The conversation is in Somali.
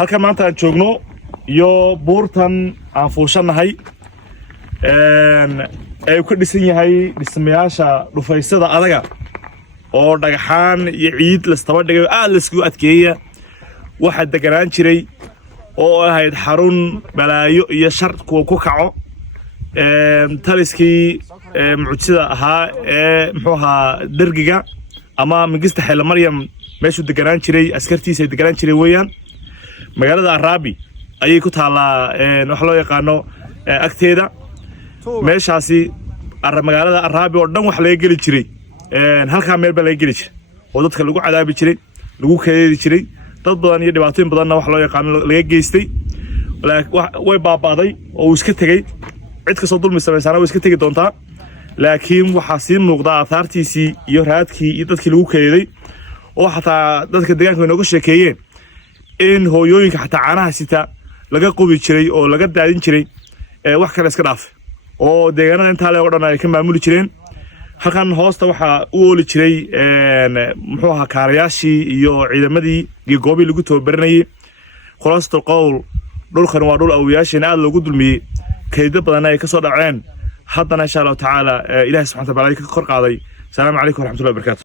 halkan maanta aan joogno iyo buurtan aan fuushanahay ay ku dhisan yahay dhismayaasha dhufaysada adaga oo dhagaxaan iyo ciid la istaba dhigay aad la isku adkeeya waxa deganaan jiray oo ahayd xarun balaayo iyo shar ku kaco taliskii mucjisada ahaa muxuu ahaa dargiga ama mingista xil maryam meeshu deganaan jiray askartiisa deganaan jiray weeyaan magaalada Arabi ayay ku taalaa wax loo yaqaano agteeda meeshaasi magaalada Arabi oo dhan wax laga geli jiray halka meel baa laga geli jiray oo dadka lagu cadaabi jiray lagu kaydin jiray dad badan iyo dhibaatooyin badan wax loo yaqaan laga geystay way baabaaday oo iska tagay cid ka soo dulmi sameysana way iska tagi doontaa laakiin waxa si muuqda aartiisii iyo raadkii iyo dadkii lagu kaydin oo xataa dadka deegaanka inooga sheekeeyeen in hooyooyinka xataa caanaha sita laga qubi jiray oo laga daadin jiray wax kale iska dhaaf oo deegaanada inta leeyahay dhan ay ka maamuli jireen halkan hoosta waxa uu ooli jiray muxuu ahaa kaarayaashii iyo ciidamadii iyo goobii lagu tababaranayay khulaasada qowl dhulkan waa dhul awiyaashi aad loogu dulmiyay kaydad badan ay ka soo dhaceen haddana insha Allah taala ilaahay subhanahu wa ta'ala ka kor qaaday salaamu calaykum wa rahmatullahi wa barakatuh